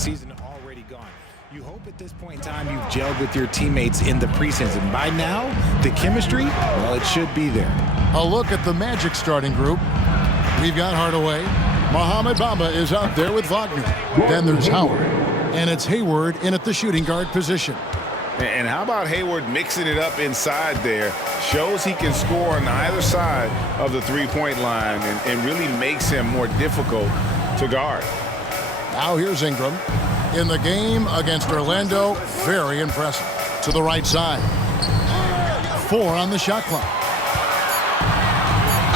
season already gone. You hope at this point in time you've gelled with your teammates in the preseason. By now, the chemistry, well, it should be there. A look at the Magic starting group. We've got Hardaway. Mohamed Bamba is out there with Wagner. Then there's Howard. And it's Hayward in at the shooting guard position. And how about Hayward mixing it up inside there? Shows he can score on either side of the three-point line and really makes him more difficult to guard. Now here's Ingram. In the game against Orlando, very impressive. To the right side. 4 on the shot clock.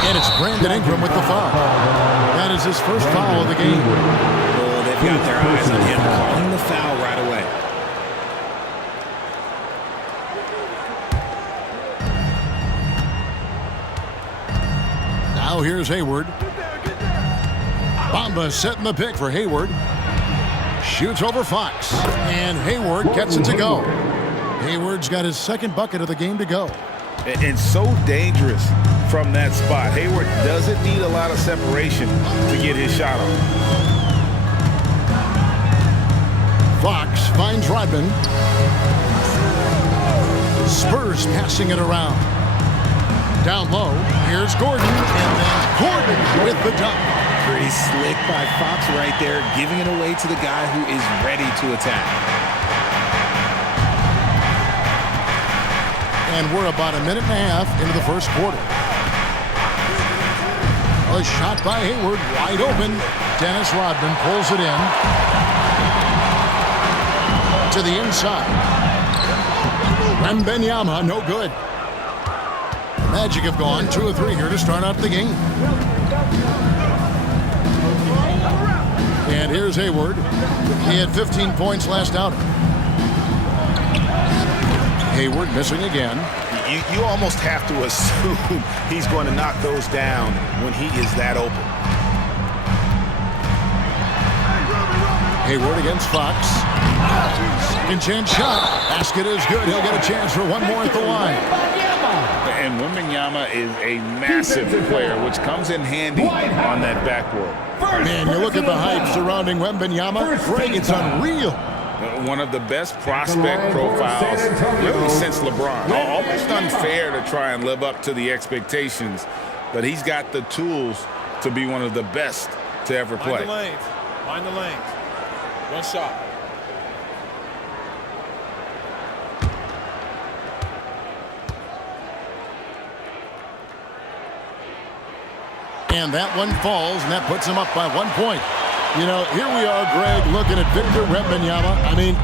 And it's Brandon Ingram with the foul. That is his first foul of the game. Oh, they've got their eyes on him calling the foul right away. Now here's Hayward. Bamba setting the pick for Hayward. Shoots over Fox. And Hayward gets it to go. Hayward's got his second bucket of the game to go. And so dangerous from that spot. Hayward doesn't need a lot of separation to get his shot on. Fox finds Rodman. Spurs passing it around. Down low, here's Gordon, and then Gordon with the dunk. Pretty slick by Fox right there, giving it away to the guy who is ready to attack. And we're about a minute and a half into the first quarter. A shot by Hayward, wide open. Dennis Rodman pulls it in. To the inside. Wembanyama, no good. Magic have gone 2 of 3 here to start out the game. And here's Hayward. He had 15 points last outing. Hayward missing again. You almost have to assume he's going to knock those down when he is that open. Hayward against Fox. Second chance shot. Basket is good. He'll get a chance for one more at the line. And Wembanyama is a massive player, which comes in handy on that backboard. Man, you look at the hype surrounding Wembanyama. Greg, it's unreal. One of the best prospect profiles really since LeBron. Almost unfair to try and live up to the expectations, but he's got the tools to be one of the best to ever play. Mind the lanes. Mind the lanes. One shot. And that one falls, and that puts him up by 1 point. You know, here we are, Greg, looking at Victor Wembanyama. I mean,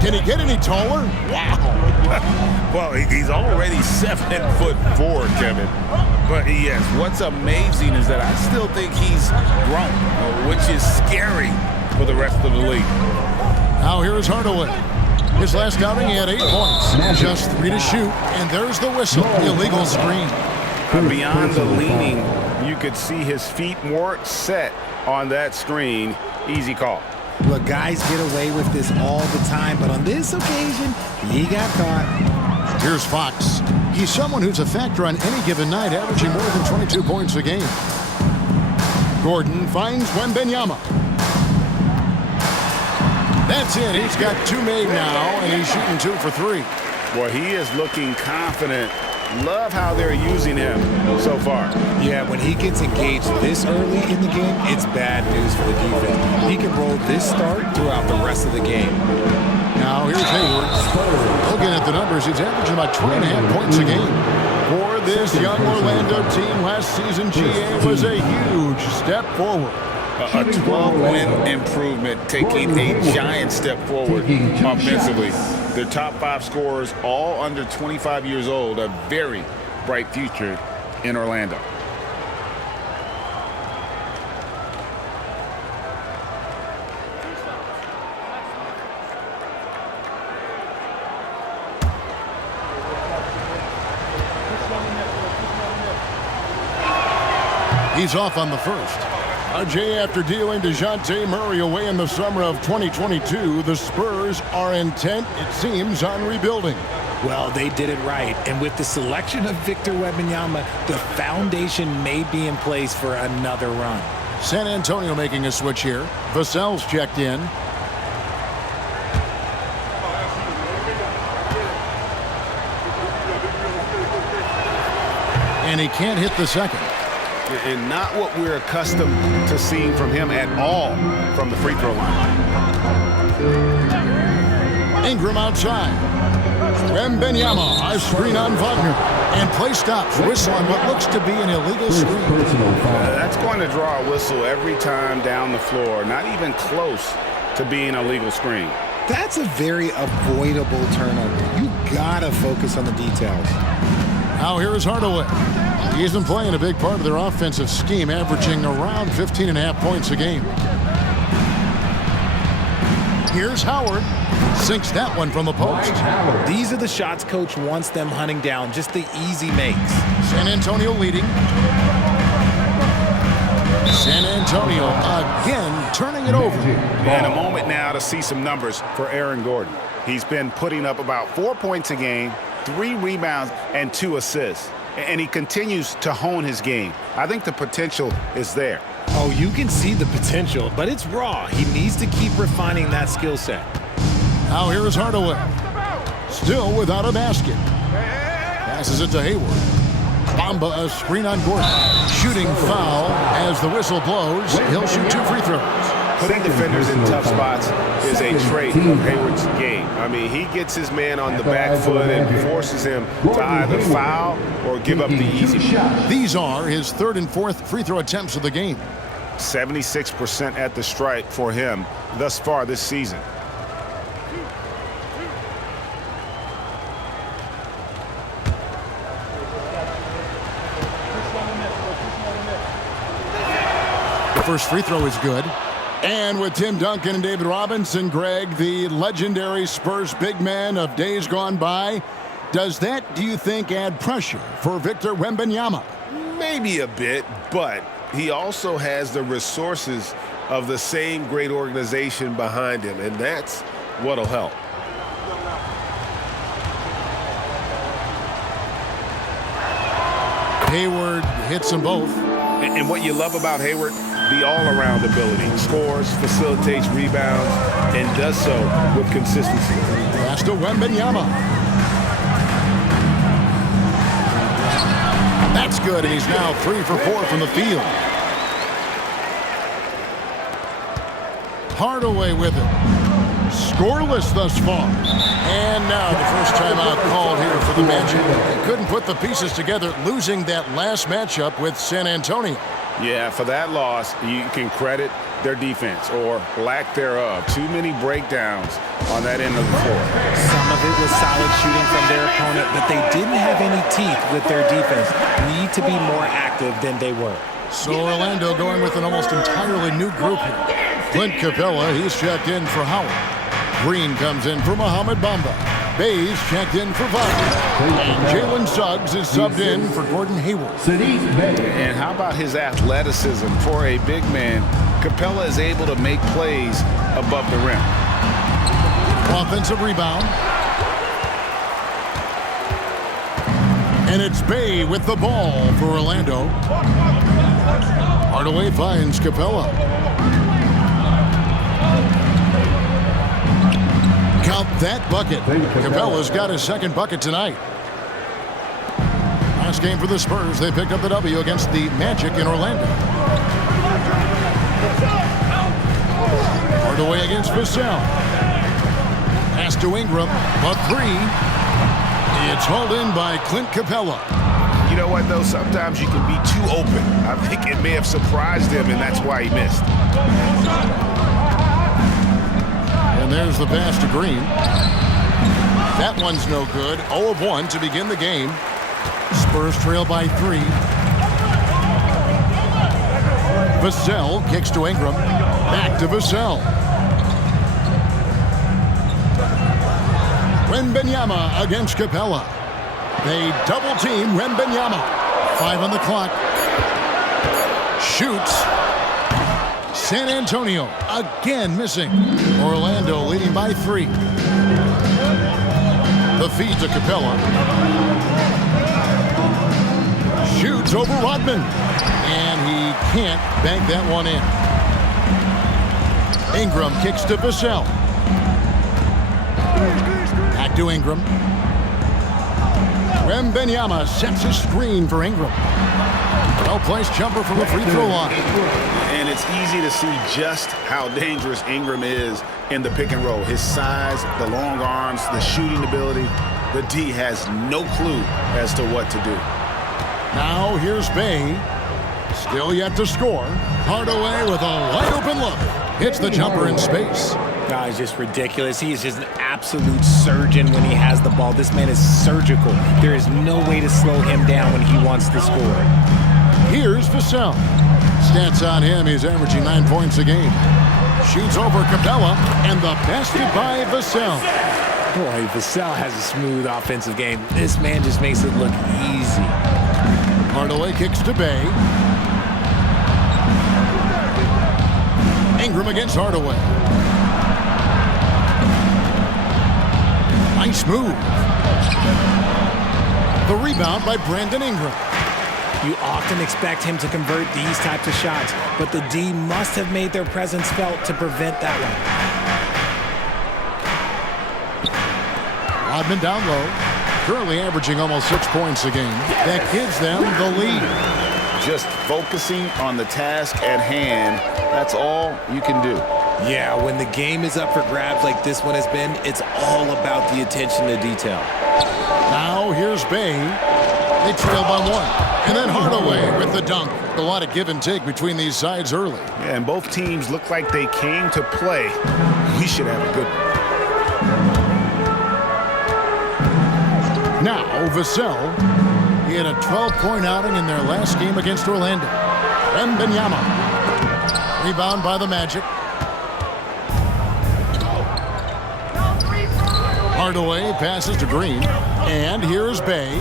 can he get any taller? Wow. Well, he's already 7'4", Kevin. But yes, what's amazing is that I still think he's grown, which is scary for the rest of the league. Now here's Hardaway. His last outing, he had 8 points. Just 3 to shoot, and there's the whistle. Illegal screen. Beyond the leaning, you could see his feet more set on that screen. Easy call. Look, guys get away with this all the time, but on this occasion, he got caught. Here's Fox. He's someone who's a factor on any given night, averaging more than 22 points a game. Gordon finds Wembanyama. That's it. He's got 2 made now, and he's shooting 2 for 3. Well, he is looking confident. Love how they're using him so far. Yeah, when he gets engaged this early in the game, it's bad news for the defense. He can roll this start throughout the rest of the game. Now here's Hayward. Looking at the numbers, he's averaging about 20.5 points a game. For this young Orlando team last season, GA was a huge step forward. A 12-win improvement, taking a giant step forward offensively. Their top 5 scorers, all under 25 years old, a very bright future in Orlando. He's off on the first. RJ, after dealing DeJounte Murray away in the summer of 2022, the Spurs are intent, it seems, on rebuilding. Well, they did it right. And with the selection of Victor Wembanyama, the foundation may be in place for another run. San Antonio making a switch here. Vassell's checked in. And he can't hit the second. And not what we're accustomed to seeing from him at all from the free throw line. Ingram outside. Wembanyama, a screen on Wagner. And play stops. Whistle on what looks to be an illegal screen. That's going to draw a whistle every time down the floor. Not even close to being a legal screen. That's a very avoidable turnover. You gotta focus on the details. Now here is Hardaway. He's been playing a big part of their offensive scheme, averaging around 15.5 points a game. Here's Howard. Sinks that one from the post. These are the shots coach wants them hunting down, just the easy makes. San Antonio leading. San Antonio again turning it over. And a moment now to see some numbers for Aaron Gordon. He's been putting up about 4 points a game, 3 rebounds, and 2 assists. And he continues to hone his game. I think the potential is there. Oh, you can see the potential, but it's raw. He needs to keep refining that skill set. Now here is Hardaway. Still without a basket. Passes it to Hayward. Bamba, a screen on Gordon. Shooting foul as the whistle blows. He'll shoot 2 free throws. Putting defenders in tough spots is a trait of Hayward's game. I mean, he gets his man on the back foot and forces him to either foul or give up the easy shot. These are his 3rd and 4th free throw attempts of the game. 76% at the stripe for him thus far this season. The first free throw is good. And with Tim Duncan and David Robinson, Greg, the legendary Spurs big man of days gone by, does that, do you think, add pressure for Victor Wembanyama? Maybe a bit, but he also has the resources of the same great organization behind him, and that's what'll help. Hayward hits them both. And what you love about Hayward, the all-around ability. Scores, facilitates, rebounds, and does so with consistency. Pass to Wembanyama. That's good, and he's now 3 for 4 from the field. Hardaway with it. Scoreless thus far. And now the first timeout called here for the Magic. They couldn't put the pieces together, losing that last matchup with San Antonio. Yeah, for that loss, you can credit their defense or lack thereof. Too many breakdowns on that end of the floor. Some of it was solid shooting from their opponent, but they didn't have any teeth with their defense. Need to be more active than they were. So Orlando going with an almost entirely new group here. Clint Capella, he's checked in for Howard. Green comes in for Mohamed Bamba. Bays checked in for Wagner. And Jalen Suggs is subbed in for Gordon Hayward. And how about his athleticism for a big man? Capella is able to make plays above the rim. Offensive rebound. And it's Bay with the ball for Orlando. Hardaway finds Capella. Count that bucket. Capella's got his 2nd bucket tonight. Last game for the Spurs, they picked up the W against the Magic in Orlando. Hardaway against Vassell. Pass to Ingram, but 3. It's hauled in by Clint Capella. You know what, though? Sometimes you can be too open. I think it may have surprised him, and that's why he missed. And there's the pass to Green. That one's no good. 0 of 1 to begin the game. Spurs trail by 3. Vassell kicks to Ingram. Back to Vassell. Wembanyama against Capella. They double team Wembanyama. 5 on the clock. Shoots. San Antonio again missing. Orlando leading by 3. The feed to Capella. Shoots over Rodman. And he can't bank that one in. Ingram kicks to Vassell. Back to Ingram. Wembanyama sets a screen for Ingram. Well-placed jumper from the free throw line. And it's easy to see just how dangerous Ingram is in the pick and roll. His size, the long arms, the shooting ability. The D has no clue as to what to do. Now here's Bay. Still yet to score. Hardaway with a wide-open look. Hits the jumper in space. God, it's just ridiculous. He is just an absolute surgeon when he has the ball. This man is surgical. There is no way to slow him down when he wants to score. Here's Vassell. Stats on him, he's averaging 9 points a game. Shoots over Capella, and the basket by Vassell. Boy, Vassell has a smooth offensive game. This man just makes it look easy. Hardaway kicks to Bay. Ingram against Hardaway. Nice move. The rebound by Brandon Ingram. You often expect him to convert these types of shots, but the D must have made their presence felt to prevent that one. Rodman down low. Currently averaging almost 6 points a game. That gives them the lead. Just focusing on the task at hand, that's all you can do. Yeah, when the game is up for grabs like this one has been, it's all about the attention to detail. Now here's Bay. They trail by 1. And then Hardaway with the dunk. A lot of give and take between these sides early. Yeah, and both teams look like they came to play. We should have a good one. Now Vassell. He had a 12-point outing in their last game against Orlando. Wembanyama. Rebound by the Magic. Hardaway passes to Green. And here's Bay.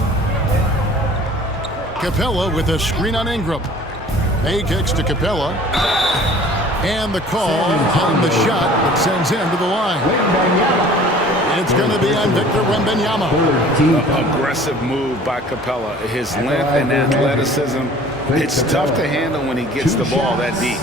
Capella with a screen on Ingram. Bay kicks to Capella. And the call on the shot that sends him to the line. It's going to be on Victor Wembanyama. Aggressive move by Capella. His length and athleticism, it's tough to handle when he gets the ball that deep.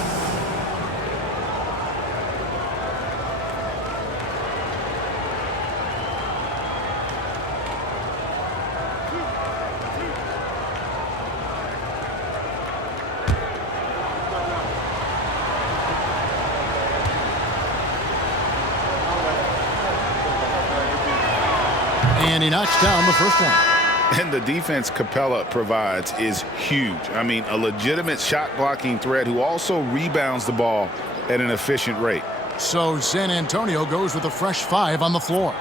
And he knocks down the first one. And the defense Capella provides is huge. I mean, a legitimate shot blocking threat who also rebounds the ball at an efficient rate. So San Antonio goes with a fresh 5 on the floor.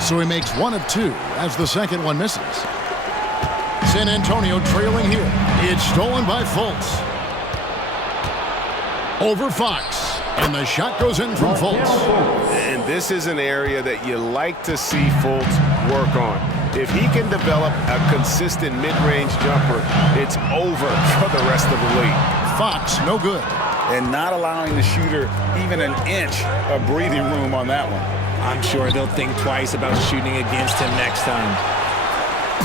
So he makes 1 of 2 as the second one misses. San Antonio trailing here. It's stolen by Fultz. Over Fox. And the shot goes in from Fultz. And this is an area that you like to see Fultz work on. If he can develop a consistent mid-range jumper, it's over for the rest of the league. Fox, no good. And not allowing the shooter even an inch of breathing room on that one. I'm sure they'll think twice about shooting against him next time.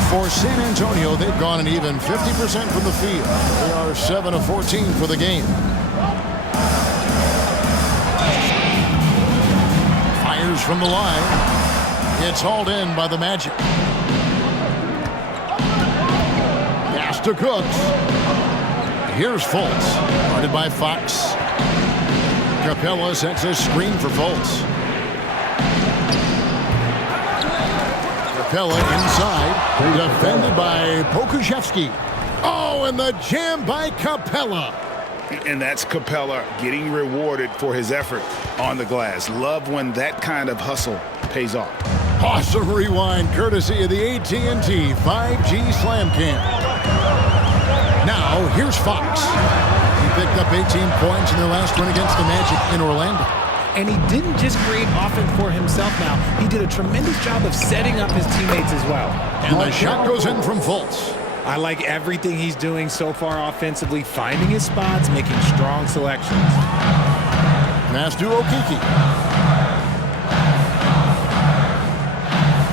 For San Antonio, they've gone an even 50% from the field. They are 7 of 14 for the game. Fires from the line. It's hauled in by the Magic. Pass to Cooks. Here's Fultz. Guarded by Fox. Capella sets a screen for Fultz. Capella inside, defended by Pokusevski. Oh, and the jam by Capella. And that's Capella getting rewarded for his effort on the glass. Love when that kind of hustle pays off. Awesome rewind, courtesy of the AT&T 5G Slam Cam. Now, here's Fox. He picked up 18 points in their last win against the Magic in Orlando. And he didn't just create offense for himself now. He did a tremendous job of setting up his teammates as well. And the shot goes in from Fultz. I like everything he's doing so far offensively, finding his spots, making strong selections. Pass to Okeke.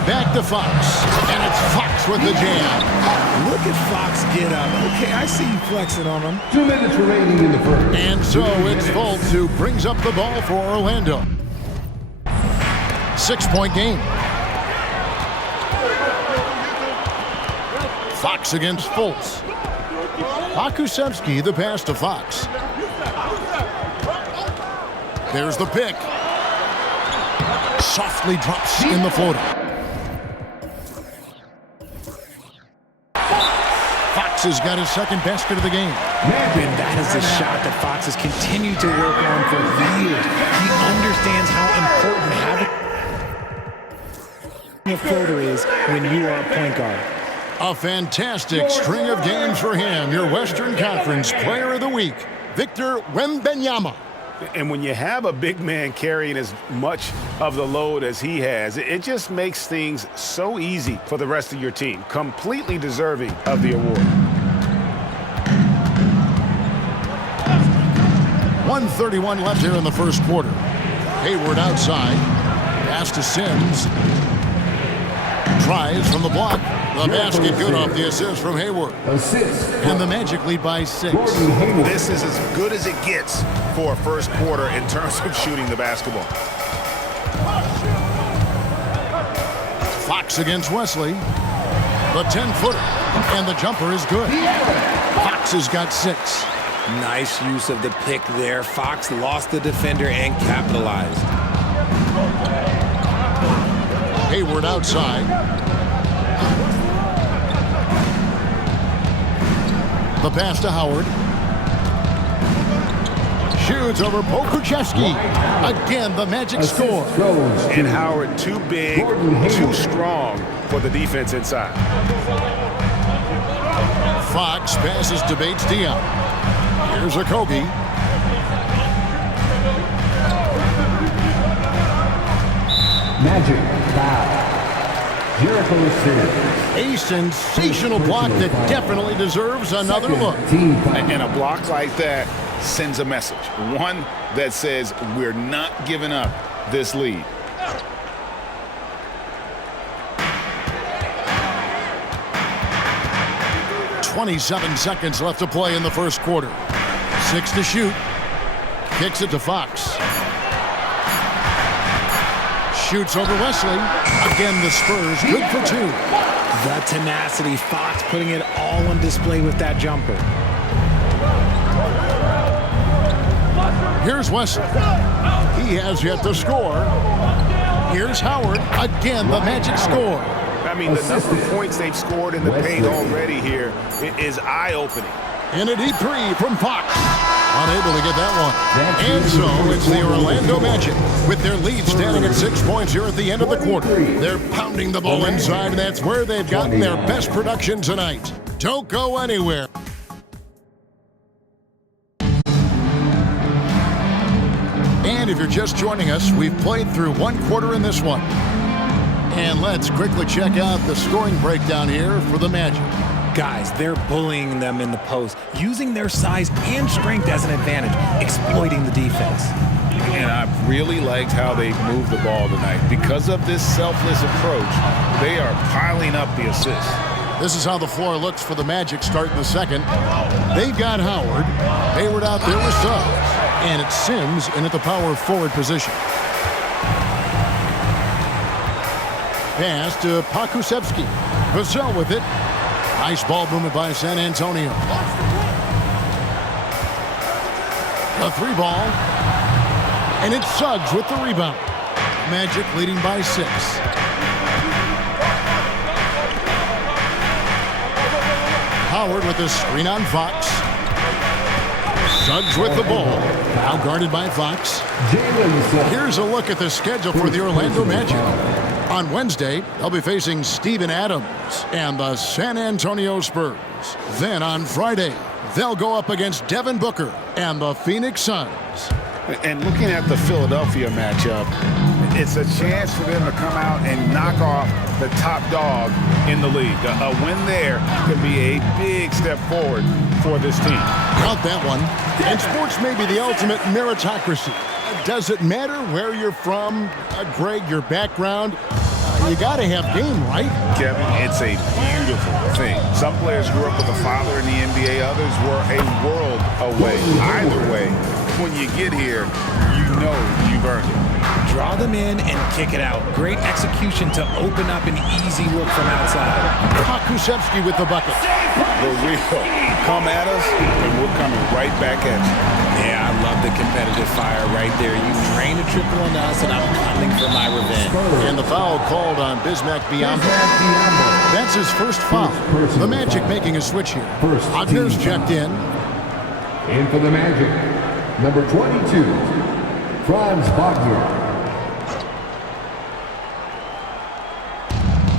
Back Back to Fox. And it's Fox with the jam. Look at Fox get up. Okay, I see you flexing on him. 2 minutes remaining in the first. And so it's Fultz who brings up the ball for Orlando. 6-point game. Fox against Fultz. Pakusevsky, the pass to Fox. There's the pick. Softly drops in the floater. Fox has got his second basket of the game. And that is a shot that Fox has continued to work on for years. He understands how important having a floater is when you are a point guard. A fantastic string of games for him. Your Western Conference Player of the Week, Victor Wembanyama. And when you have a big man carrying as much of the load as he has, it just makes things so easy for the rest of your team. Completely deserving of the award. 1:31 left here in the first quarter. Hayward outside. Pass to Sims. Tries from the block. The basket good off the assist from Hayward. Assist. And the Magic lead by 6. This is as good as it gets for a first quarter in terms of shooting the basketball. Fox against Wesley. The 10-footer. And the jumper is good. Fox has got 6. Nice use of the pick there. Fox lost the defender and capitalized. Hayward outside. The pass to Howard. Shoots over Pokuševski. Again, the Magic score. And Howard too big, too strong for the defense inside. Fox passes to Bates Diop. Here's a Kobe. Magic foul. Jericho Sims. A sensational block that definitely deserves another look. And a block like that sends a message. One that says we're not giving up this lead. .27 seconds left to play in the first quarter. 6 to shoot. Kicks it to Fox. Shoots over Wesley. Again, the Spurs good for 2. The tenacity, Fox putting it all on display with that jumper. Here's Wesley. He has yet to score. Here's Howard. Again, the Magic score. I mean, the number of points they've scored in the paint already here is eye-opening. And a deep three from Fox. Unable to get that one. And so it's the Orlando Magic with their lead standing at 6 points here at the end of the quarter. They're pounding the ball inside, and that's where they've gotten their best production tonight. Don't go anywhere. And if you're just joining us, we've played through one quarter in this one. And let's quickly check out the scoring breakdown here for the Magic. Guys, they're bullying them in the post, using their size and strength as an advantage, exploiting the defense. And I've really liked how they moved the ball tonight. Because of this selfless approach, they are piling up the assists. This is how the floor looks for the Magic starting the second. They've got Howard. Hayward out there with Suggs. And it's Sims in at the power forward position. Pass to Pakusevsky. Vassell with it. Nice ball movement by San Antonio. A 3-ball. And it's Suggs with the rebound. Magic leading by 6. Howard with the screen on Fox. Suggs with the ball. Now guarded by Fox. Here's a look at the schedule for the Orlando Magic. On Wednesday, they'll be facing Steven Adams and the San Antonio Spurs. Then on Friday, they'll go up against Devin Booker and the Phoenix Suns. And looking at the Philadelphia matchup, it's a chance for them to come out and knock off the top dog in the league. A win there could be a big step forward for this team. Count that one. And sports may be the ultimate meritocracy. Does it matter where you're from, Greg, your background? you got to have game, right? Kevin, it's a beautiful thing. Some players grew up with a father in the NBA. Others were a world away. Either way, when you get here, you know you've earned it. Draw them in and kick it out. Great execution to open up an easy look from outside. Kusevsky with the bucket. The real come at us, and we're coming right back at you. Yeah, I love the competitive fire right there. You drain a triple on us, and I'm coming for my revenge. And the foul called on Bismack Biyombo. That's his first foul. The Magic making a switch here. Ogner's checked in. In for the Magic, number 22, Franz Wagner.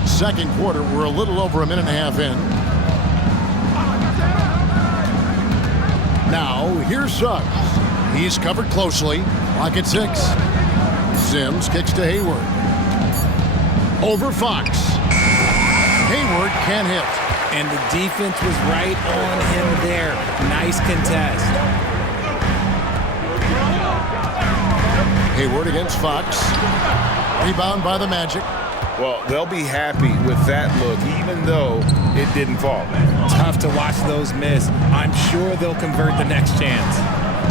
Second quarter, we're a little over a minute and a half in. Now, here's Suggs. He's covered closely. Clock at 6. Sims kicks to Hayward. Over Fox. Hayward can't hit. And the defense was right on him there. Nice contest. Hayward against Fox. Rebound by the Magic. Well, they'll be happy with that look, even though it didn't fall. Tough to watch those miss. I'm sure they'll convert the next chance.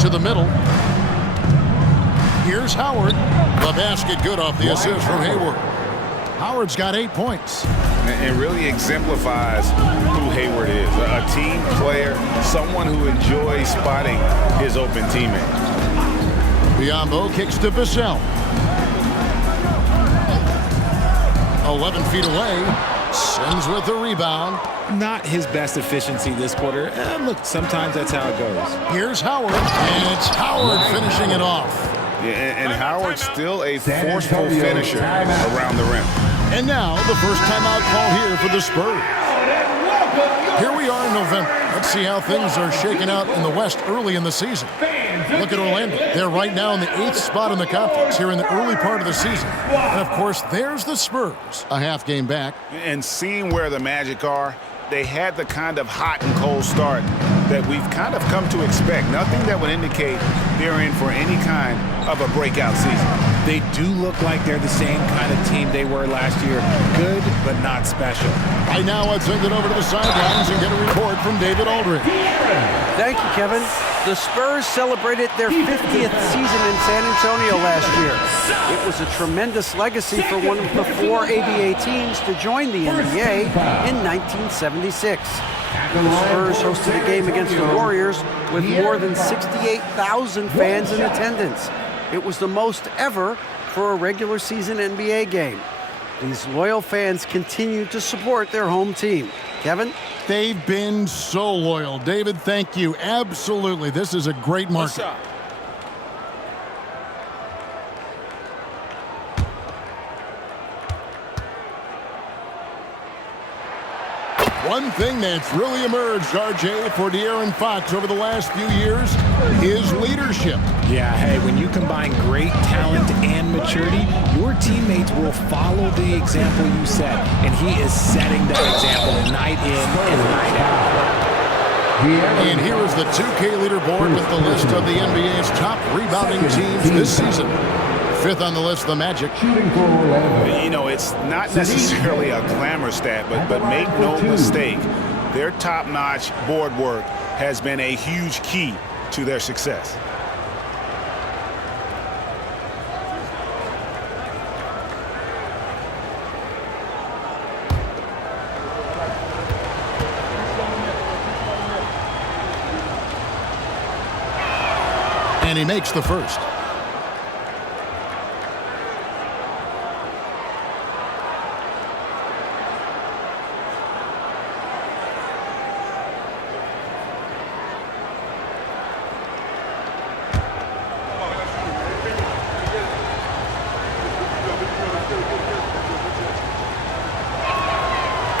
To the middle. Here's Howard. The basket good off the assist from Hayward. Howard's got 8 points. It really exemplifies who Hayward is. A team player, someone who enjoys spotting his open teammate. Biyombo kicks to Vassell. 11 feet away. Sims with the rebound. Not his best efficiency this quarter. Look, sometimes that's how it goes. Here's Howard. And it's Howard finishing it off. Yeah, and Howard's still a forceful finisher around the rim. And now the first timeout call here for the Spurs. Here we are in November. Let's see how things are shaking out in the West early in the season. Look at Orlando. They're right now in the 8th spot in the conference here in the early part of the season. And, of course, there's the Spurs, a half game back. And seeing where the Magic are, they had the kind of hot and cold start that we've kind of come to expect. Nothing that would indicate they're in for any kind of a breakout season. They do look like they're the same kind of team they were last year. Good, but not special. Right now, I'd send it over to the sidelines and get a report from David Aldridge. Thank you, Kevin. The Spurs celebrated their 50th season in San Antonio last year. It was a tremendous legacy for one of the 4 ABA teams to join the NBA in 1976. The Spurs hosted a game against the Warriors with more than 68,000 fans in attendance. It was the most ever for a regular season NBA game. These loyal fans continue to support their home team. Kevin? They've been so loyal. David, thank you. Absolutely. This is a great market. One thing that's really emerged, RJ, for De'Aaron Fox over the last few years is leadership. Yeah, hey, when you combine great talent and maturity, your teammates will follow the example you set, and he is setting that example night in and night out. And here is the 2K leaderboard with the list of the NBA's top rebounding teams this season. 5th on the list, the Magic. You know, it's not necessarily a glamour stat, but make no mistake, their top-notch board work has been a huge key to their success. And he makes the first.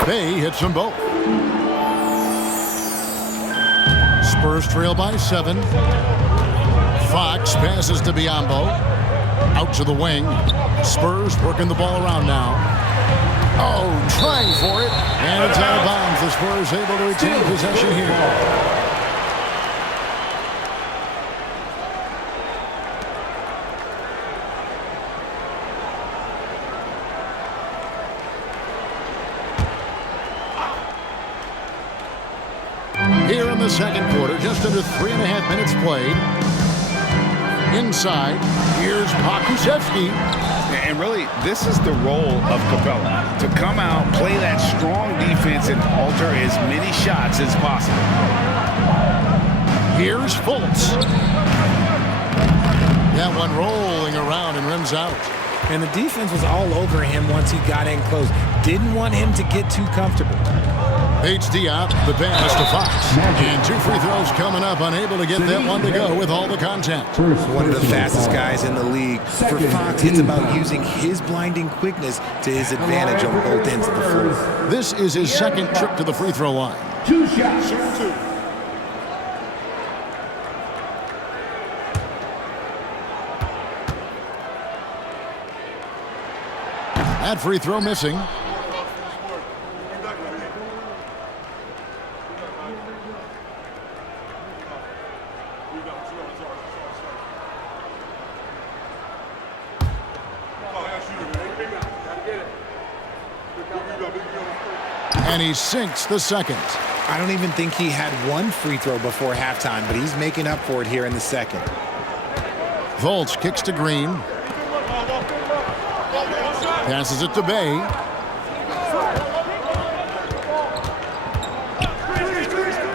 Bay hits them both. Spurs trail by 7. Fox passes to Biyombo. Out to the wing. Spurs working the ball around now. Oh, trying for it. And it's out of bounds. The Spurs able to retain possession here. the second quarter, just under 3.5 minutes played. Inside, here's Pokusevski. And really, this is the role of Capella, to come out, play that strong defense, and alter as many shots as possible. Here's Fultz. That one rolling around and rims out. And the defense was all over him once he got in close. Didn't want him to get too comfortable. Bates Diop, the pass to Fox. And 2 free throws coming up, unable to get that one to go with all the contact. One of the fastest guys in the league. For Fox, it's about using his blinding quickness to his advantage on both ends of the floor. This is his second trip to the free throw line. 2 shots. Shoot 2. That free throw missing. And he sinks the second. I don't even think he had one free throw before halftime, but he's making up for it here in the second. Fultz kicks to Green. Passes it to Bay.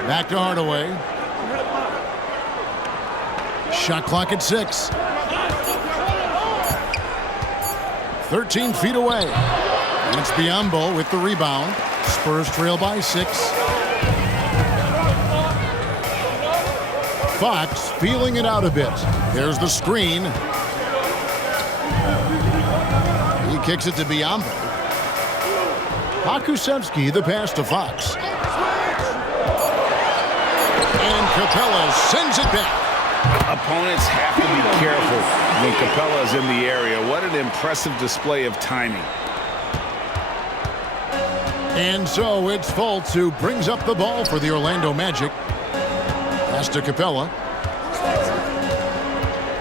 Back to Hardaway. Shot clock at 6. 13 feet away. It's Biyombo with the rebound. Spurs trail by 6. Fox feeling it out a bit. There's the screen. He kicks it to Biyombo. Pokusevski, the pass to Fox. And Capella sends it back. Opponents have to be careful when Capella is in the area. What an impressive display of timing. And so it's Fultz who brings up the ball for the Orlando Magic. Pass to Capella.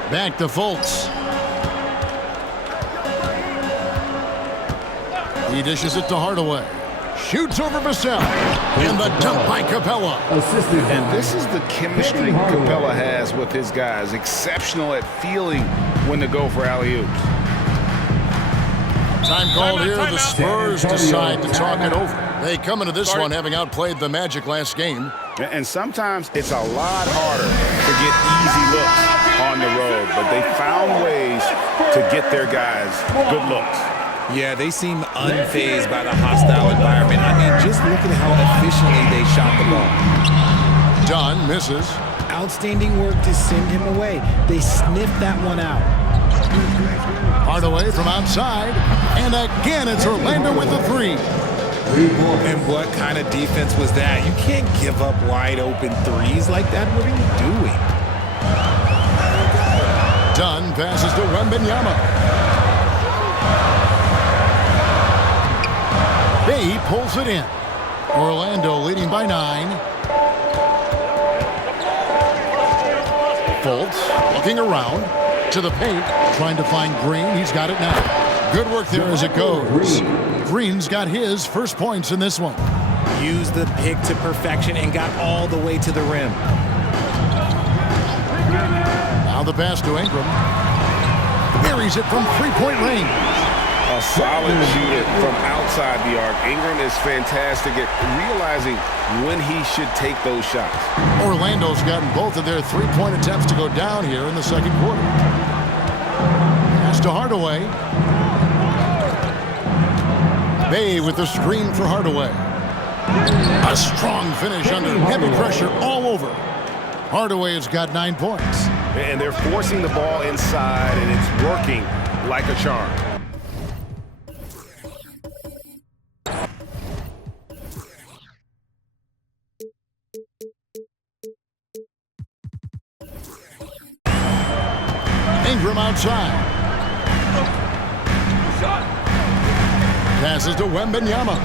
Back to Fultz. He dishes it to Hardaway. Shoots over Vassell. And the dunk by Capella. And this is the chemistry Capella has with his guys. Exceptional at feeling when to go for alley-oops. Time called here. The Spurs decide to talk it over. They come into this one having outplayed the Magic last game. And sometimes it's a lot harder to get easy looks on the road, but they found ways to get their guys good looks. Yeah, they seem unfazed by the hostile environment. I mean, just look at how efficiently they shot the ball. Dunn misses. Outstanding work to send him away. They sniffed that one out. Hardaway from outside. And again, it's Orlando with the 3. And what kind of defense was that? You can't give up wide open threes like that. What are you doing? Dunn passes to Wembanyama. Bay pulls it in. Orlando leading by 9. Fultz looking around to the paint, trying to find Green. He's got it now. Good work there as it goes. Green's got his first points in this one. Used the pick to perfection and got all the way to the rim. Now the pass to Ingram. Buries it from three-point range. A solid shooter from outside the arc. Ingram is fantastic at realizing when he should take those shots. Orlando's gotten both of their three-point attempts to go down here in the second quarter. Pass to Hardaway. Bay with the screen for Hardaway. A strong finish under heavy pressure all over. Hardaway has got 9 points. And they're forcing the ball inside, and it's working like a charm. Ingram outside. Passes to Wembanyama.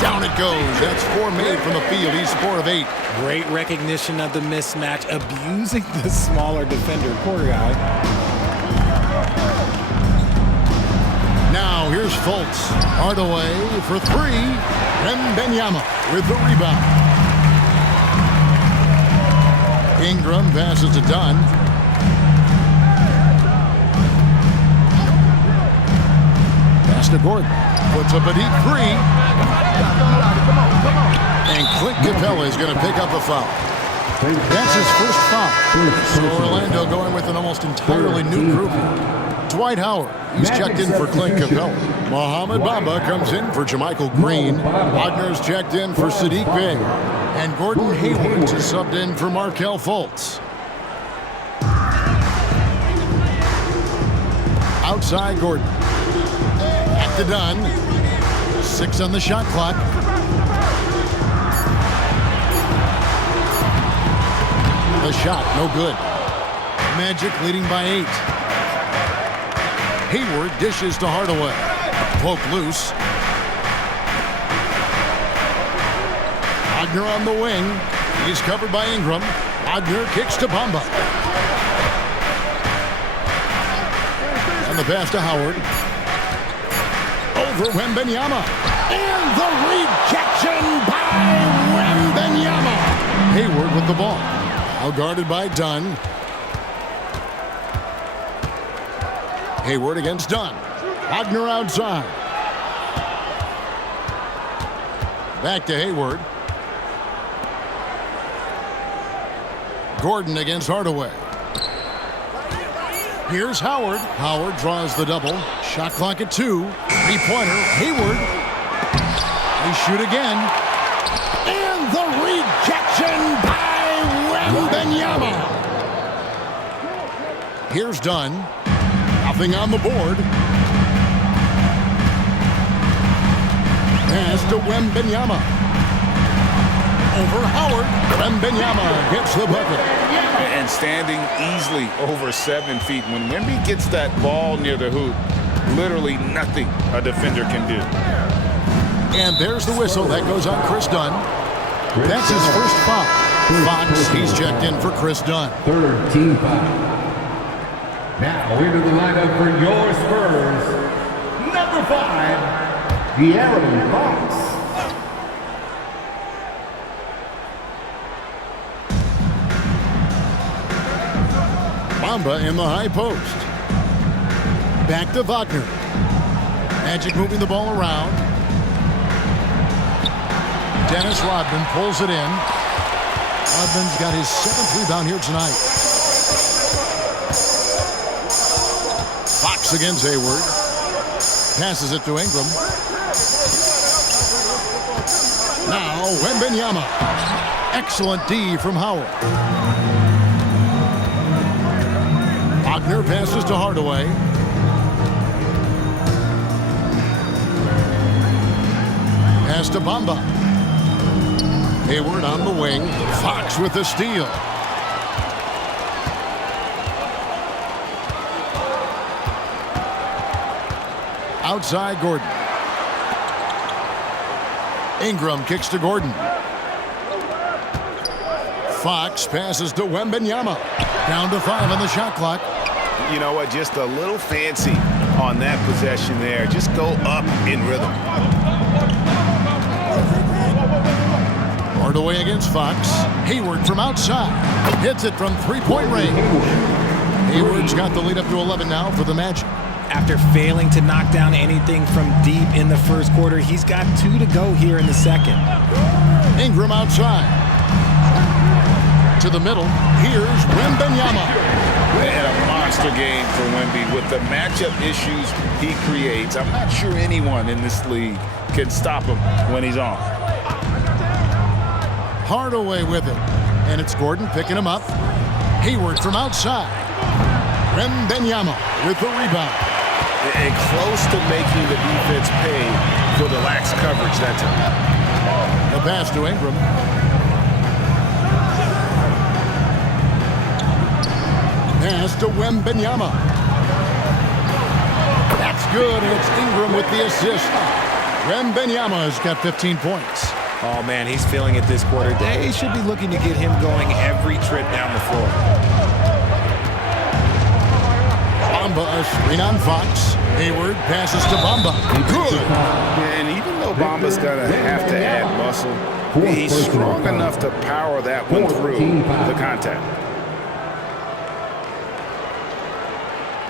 Down it goes. That's 4 made from the field. He's 4 of 8. Great recognition of the mismatch, abusing the smaller defender, poor guy. Now Now here's Fultz. Hardaway for three. Wembanyama with the rebound. Ingram passes to Dunn. Pass to Gordon. Puts up a deep three. And Clint Capella is going to pick up a foul. That's his first foul. So Orlando going with an almost entirely new group here. Dwight Howard, he's checked in for Clint Capella. Mohamed Bamba comes in for Jermichael Green. Wagner's checked in for Sadiq Bey. And Gordon Hayward is subbed in for Markelle Fultz. Outside Gordon. Back to Dunn. 6 on the shot clock. The shot, no good. Magic leading by 8. Hayward dishes to Hardaway. Poke loose. Wagner on the wing. He's covered by Ingram. Wagner kicks to Bamba. And the pass to Howard. Over Wembanyama. And the rejection by Wembanyama. Hayward with the ball. Now guarded by Dunn. Hayward against Dunn. Wagner outside. Back to Hayward. Gordon against Hardaway. Here's Howard. Howard draws the double. Shot clock at 2. Three-pointer. Hayward. They shoot again. And the rejection by Wembanyama. Here's Dunn. Nothing on the board. Pass to Wembanyama. Over Howard. Wembanyama gets the bucket. And standing easily over 7 feet. When Wemby gets that ball near the hoop, literally nothing a defender can do. And there's the whistle. That goes on Chris Dunn. That's his first foul. Fox, he's checked in for Chris Dunn. Third team foul. Now into the lineup for your Spurs, number 5, De'Aaron Fox. Bamba in the high post. Back to Wagner. Magic moving the ball around. Dennis Rodman pulls it in. Rodman's got his 7th rebound here tonight. Fox against Hayward. Passes it to Ingram. Now Wembanyama. Excellent D from Howard. Wagner passes to Hardaway. Pass to Bamba. Hayward on the wing. Fox with the steal. Outside Gordon. Ingram kicks to Gordon. Fox passes to Wembanyama. Down to 5 on the shot clock. You know what? Just a little fancy on that possession there. Just go up in rhythm. Hardaway against Fox. Hayward from outside. Hits it from three-point range. Hayward's got the lead up to 11 now for the Magic. After failing to knock down anything from deep in the first quarter, he's got 2 to go here in the second. Ingram outside. To the middle. Here's Wembanyama. And a monster game for Wemby. With the matchup issues he creates, I'm not sure anyone in this league can stop him when he's on. Hardaway with it. And it's Gordon picking him up. Hayward from outside. Wembanyama with the rebound. And close to making the defense pay for the lax coverage that time. The pass to Ingram. Pass to Wembanyama. That's good. It's Ingram with the assist. Wembanyama has got 15 points. Oh, man, he's feeling it this quarter. They should be looking to get him going every trip down the floor. Bamba, a screen on Fox. Hayward passes to Bamba. Good. And even though Bamba's going to have to add muscle, he's strong enough to power that one through the contact.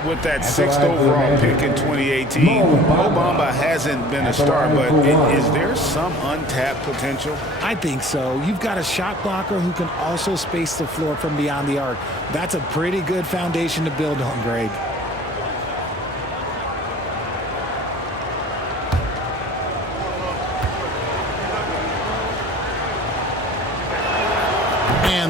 With that 6th overall pick in 2018, Bamba hasn't been a star, but is there some untapped potential? I think so. You've got a shot blocker who can also space the floor from beyond the arc. That's a pretty good foundation to build on, Greg.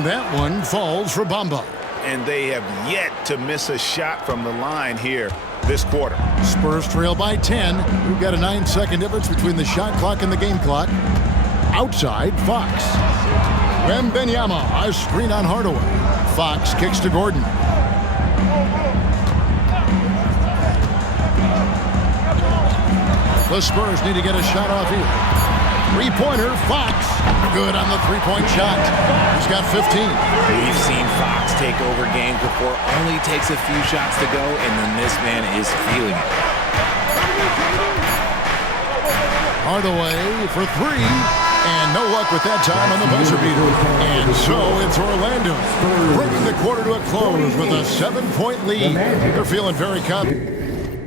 And that one falls for Bamba. And they have yet to miss a shot from the line here this quarter. Spurs trail by 10. We've got a 9-second difference between the shot clock and the game clock. Outside, Fox. Wembanyama, a screen on Hardaway. Fox kicks to Gordon. The Spurs need to get a shot off here. Three-pointer, Fox. Good on the three-point shot. He's got 15. We've seen Fox take over games before. Only takes a few shots to go, and then this man is feeling it. Hardaway for three. And no luck with that time on the buzzer beater. And so it's Orlando bringing the quarter to a close with a 7-point lead. They're feeling very confident.